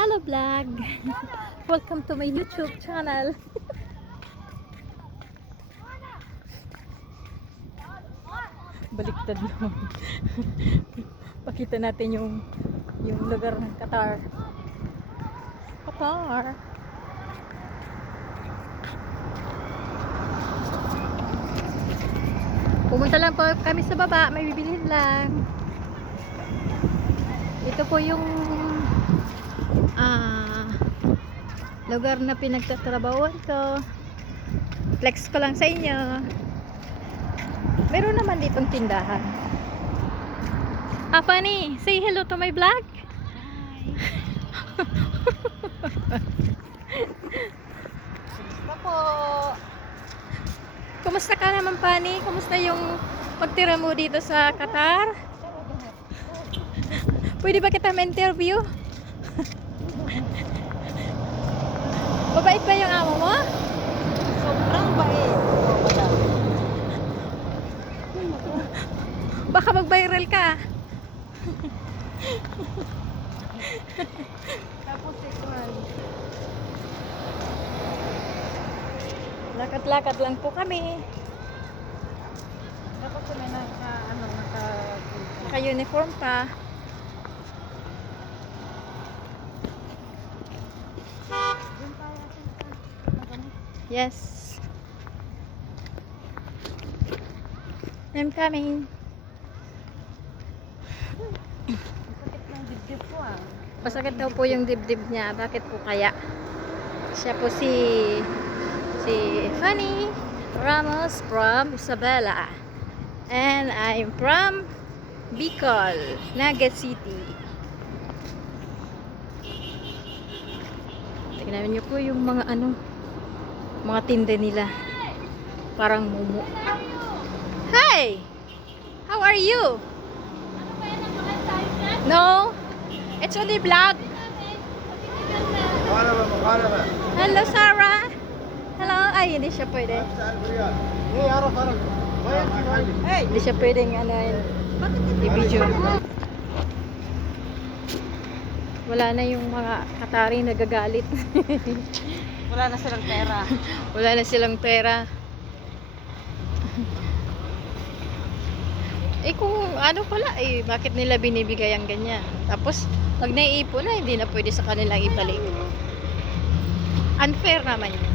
Hello vlog! Welcome to my YouTube channel. Baliktad naman. Pakita natin yung lugar ng Qatar. Qatar. Pumunta lang po kami sa baba, may bibilhin lang. Ito po yung lugar na pinagtatrabahuan ko. Flex ko lang sa inyo. Meron naman ditong tindahan. Fanny, say hello to my vlog. Kumusta po? Kumusta ka naman, Fanny? Kumusta yung pagtira mo dito sa Qatar? Pwede ba kita ma-interview? Mabait ba yung amo mo? Sobrang bait. Baka mag-viral ka. Tapos ikuhan. Lakad-lakad lang po kami. Dapat kami Naka-uniform pa. Yes. I'm coming. Sakit ng dibdib ko ah. Masakit daw po yung dibdib niya. Bakit po kaya? Siya po si Fanny Ramos from Isabela. And I'm from Bicol, Naga City. Tingnan niyo po yung mga mga tinda nila. Parang mumu. Hi! How are you? No? It's only vlog. Hello, Sarah. Hello. Ay, hindi siya pwede. Hindi siya pwedeng i-video. Wala na yung mga Qatari nagagalit. Wala na silang pera. Wala na silang pera. Kung ano pala, bakit nila binibigay ang ganyan? Tapos, pag naiipon na, hindi na pwede sa kanilang ibalik. Unfair naman yun.